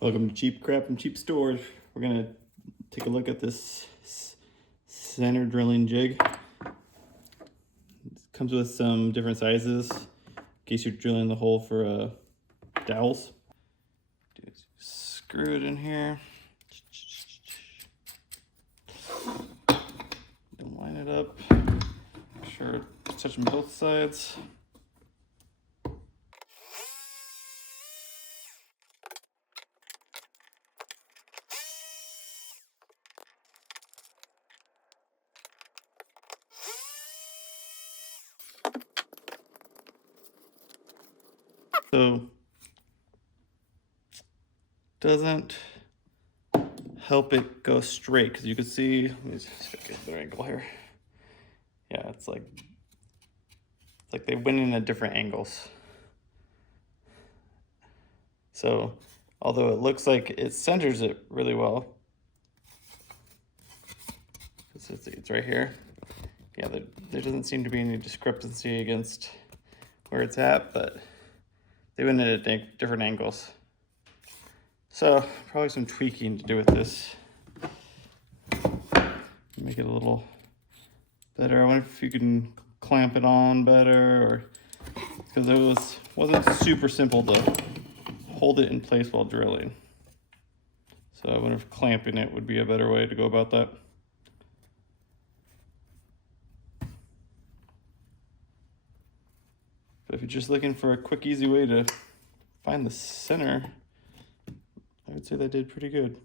Welcome to Cheap Crap from Cheap Stores. We're gonna take a look at this center drilling jig. It comes with some different sizes in case you're drilling the hole for dowels. Screw it in here. Then line it up. Make sure it's touching both sides. So doesn't help it go straight because you can see, let me just get a better angle here. Yeah, it's like they went in at different angles. So although it looks like it centers it really well, it's right here. Yeah, there doesn't seem to be any discrepancy against where it's at, but they went in at different angles. So probably some tweaking to do with this. Make it a little better. I wonder if you can clamp it on better, or because it wasn't super simple to hold it in place while drilling. So I wonder if clamping it would be a better way to go about that. But if you're just looking for a quick, easy way to find the center, I would say that did pretty good.